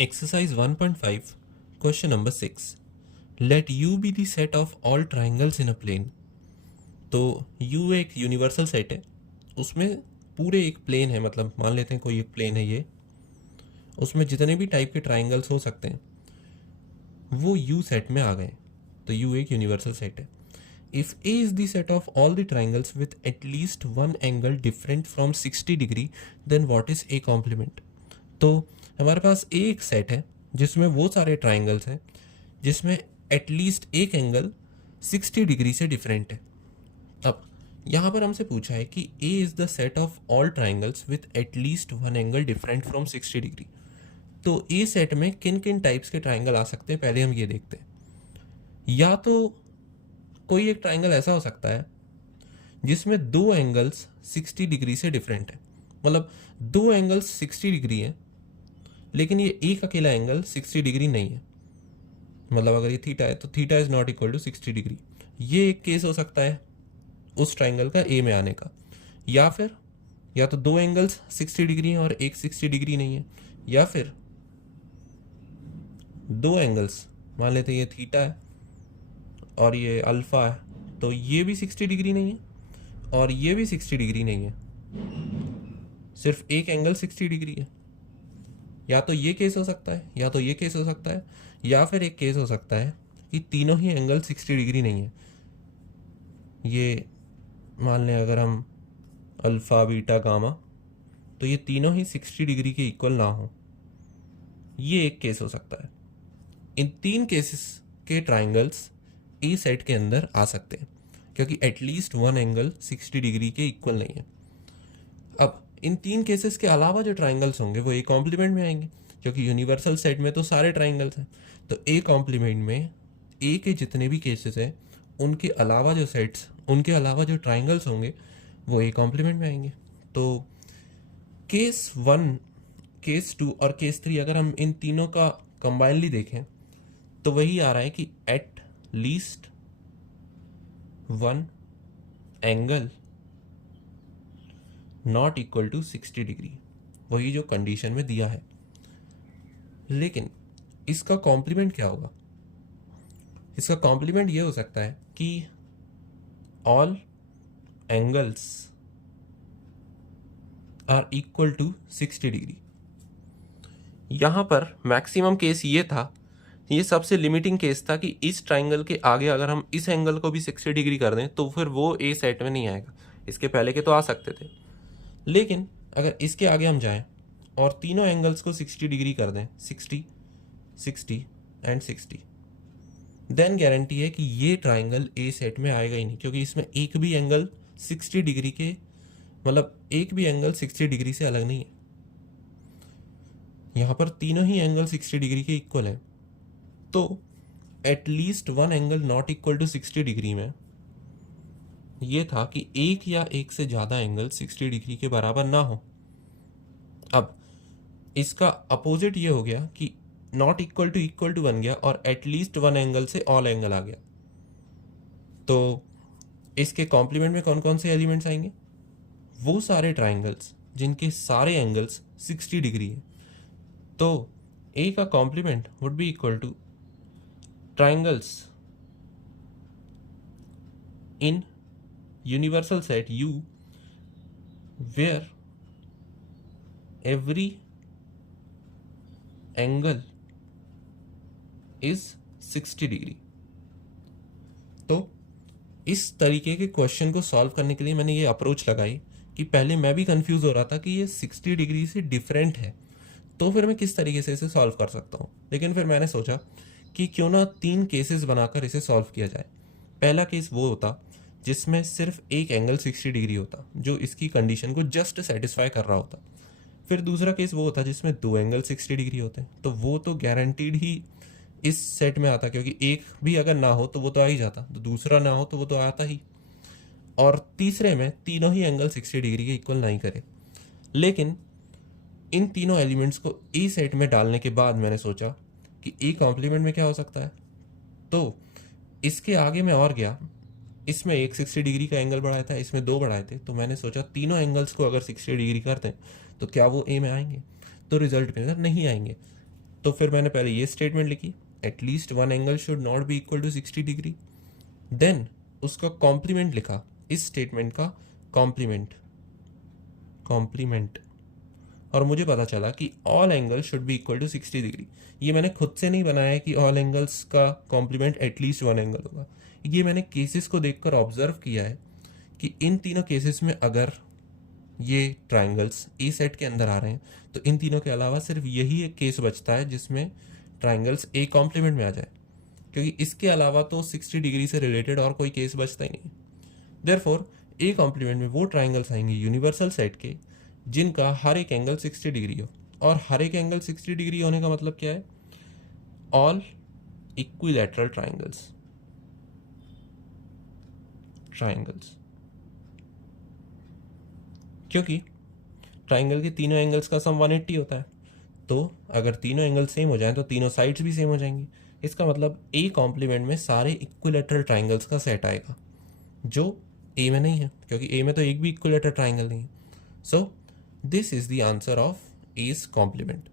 Exercise 1.5, question number 6. Let U be the set of all triangles in a plane. तो U एक universal set है, उसमें पूरे एक प्लेन है, मतलब मान लेते हैं कोई एक प्लेन है ये, उसमें जितने भी टाइप के ट्राइंगल्स हो सकते हैं वो U सेट में आ गए. तो U एक यूनिवर्सल सेट है. If A is the set of all the triangles with at least one angle different from 60 degree, then what is A complement? तो हमारे पास A एक सेट है जिसमें वो सारे ट्राइंगल्स हैं जिसमें एटलीस्ट एक एंगल 60 डिग्री से डिफरेंट है. अब यहाँ पर हमसे पूछा है कि A is the set of all triangles with at least one angle different from 60 degree. तो A सेट में किन किन टाइप्स के ट्राइंगल आ सकते हैं, पहले हम ये देखते हैं. या तो कोई एक ट्राइंगल ऐसा हो सकता है जिसमें दो एंगल्स 60 डिग्री से डिफरेंट है, मतलब दो एंगल्स 60 डिग्री हैं लेकिन ये एक अकेला एंगल 60 डिग्री नहीं है. मतलब अगर ये थीटा है तो theta is not equal to 60 degree. ये एक केस हो सकता है उस ट्राइंगल का ए में आने का. या फिर या तो दो एंगल्स 60 डिग्री हैं और एक 60 डिग्री नहीं है, या फिर दो एंगल्स, मान लेते हैं ये थीटा है और ये अल्फा है, तो ये भी 60 डिग्री नहीं है और ये भी 60 डिग्री नहीं है, सिर्फ एक एंगल 60 डिग्री है. या तो ये केस हो सकता है, या तो ये केस हो सकता है, या फिर एक केस हो सकता है कि तीनों ही एंगल 60 डिग्री नहीं है. ये मान लें अगर हम अल्फ़ा बीटा गामा, तो ये तीनों ही 60 डिग्री के इक्वल ना हो. ये एक केस हो सकता है. इन तीन केसेस के ट्राइंगल्स ए सेट के अंदर आ सकते हैं क्योंकि एटलीस्ट वन एंगल 60 डिग्री के इक्वल नहीं है. अब इन तीन केसेस के अलावा जो ट्राइंगल्स होंगे वो ए कॉम्प्लीमेंट में आएंगे क्योंकि यूनिवर्सल सेट में तो सारे ट्राइंगल्स हैं. तो ए कॉम्प्लीमेंट में ए के जितने भी केसेस हैं उनके अलावा जो सेट्स, उनके अलावा जो ट्राइंगल्स होंगे वो ए कॉम्प्लीमेंट में आएंगे. तो केस 1, केस 2 और केस 3 अगर हम इन तीनों का कंबाइनली देखें तो वही आ रहा है कि at least one angle not equal to 60 degree, वही जो कंडीशन में दिया है. लेकिन इसका कॉम्प्लीमेंट क्या होगा? इसका कॉम्प्लीमेंट ये हो सकता है कि all angles are equal to 60 degree. यहाँ पर मैक्सिमम केस ये था, ये सबसे लिमिटिंग केस था कि इस ट्राइंगल के आगे अगर हम इस एंगल को भी 60 डिग्री कर दें तो फिर वो ए सेट में नहीं आएगा. इसके पहले के तो आ सकते थे, लेकिन अगर इसके आगे हम जाएं और तीनों एंगल्स को 60 डिग्री कर दें, 60, 60 एंड 60, देन गारंटी है कि ये ट्राइंगल ए सेट में आएगा ही नहीं क्योंकि इसमें एक भी एंगल 60 डिग्री के, मतलब एक भी एंगल 60 डिग्री से अलग नहीं है. यहाँ पर तीनों ही एंगल 60 डिग्री के इक्वल है. तो at least one angle not equal to 60 degree में ये था कि एक या एक से ज़्यादा एंगल 60 डिग्री के बराबर ना हो. अब इसका अपोजिट ये हो गया कि नॉट इक्वल टू बन गया और एटलीस्ट वन एंगल से ऑल एंगल आ गया. तो इसके कॉम्प्लीमेंट में कौन कौन से एलिमेंट्स आएंगे? वो सारे ट्राइंगल्स जिनके सारे एंगल्स 60 डिग्री है. तो ए का complement would be equal to triangles in universal set U where every angle is 60 degree. तो इस तरीके के क्वेश्चन को सॉल्व करने के लिए मैंने ये अप्रोच लगाई कि पहले मैं भी कंफ्यूज हो रहा था कि ये 60 डिग्री से डिफरेंट है, तो फिर मैं किस तरीके से इसे सॉल्व कर सकता हूँ. लेकिन फिर मैंने सोचा कि क्यों ना तीन केसेस बनाकर इसे सॉल्व किया जाए. पहला केस वो होता जिसमें सिर्फ एक एंगल 60 डिग्री होता जो इसकी कंडीशन को जस्ट सेटिस्फाई कर रहा होता. फिर दूसरा केस वो होता जिसमें दो एंगल 60 डिग्री होते, तो वो तो गारंटीड ही इस सेट में आता क्योंकि एक भी अगर ना हो तो वो तो आ ही जाता, तो दूसरा ना हो तो वो तो आता ही. और तीसरे में तीनों ही एंगल 60 डिग्री के इक्वल नहीं करे. लेकिन इन तीनों एलिमेंट्स को ए सेट में डालने के बाद मैंने सोचा कि ए कॉम्प्लीमेंट में क्या हो सकता है. तो इसके आगे मैं और गया, इसमें एक 60 डिग्री का एंगल बढ़ाया था, इसमें दो बढ़ाए थे, तो मैंने सोचा तीनों एंगल्स को अगर 60 डिग्री करते हैं तो क्या वो ए में आएंगे? तो रिजल्ट के अंदर नहीं आएंगे. तो फिर मैंने पहले ये स्टेटमेंट लिखी, at least one angle should not be equal to 60 degree. Then उसका कॉम्प्लीमेंट लिखा, इस स्टेटमेंट का कॉम्प्लीमेंट और मुझे पता चला कि all angle should be equal to 60 degree. ये मैंने खुद से नहीं बनाया कि ऑल एंगल्स का कॉम्प्लीमेंट एटलीस्ट वन एंगल होगा, ये मैंने केसेस को देखकर ऑब्जर्व किया है कि इन तीनों केसेस में अगर ये ट्राइंगल्स ए सेट के अंदर आ रहे हैं तो इन तीनों के अलावा सिर्फ यही एक केस बचता है जिसमें ट्राइंगल्स ए कॉम्प्लीमेंट में आ जाए, क्योंकि इसके अलावा तो 60 डिग्री से रिलेटेड और कोई केस बचता ही नहीं। देयरफॉर ए कॉम्प्लीमेंट में वो ट्राइंगल्स आएंगे यूनिवर्सल सेट के जिनका हर एक एंगल 60 डिग्री हो। और हर एक एंगल 60 डिग्री होने का मतलब क्या है? ऑल इक्विलैटरल ट्राइंगल्स क्योंकि ट्राइंगल के तीनों एंगल्स का सम 180 होता है, तो अगर तीनों एंगल सेम हो जाएं तो तीनों साइड्स भी सेम हो जाएंगी। इसका मतलब ए कॉम्प्लीमेंट में सारे इक्विलैटरल ट्राइंगल्स का सेट आएगा, जो ए में नहीं है, क्योंकि ए में तो एक भी इक्विलैटरल ट्राइंगल नहीं है। So this is the answer of A's complement.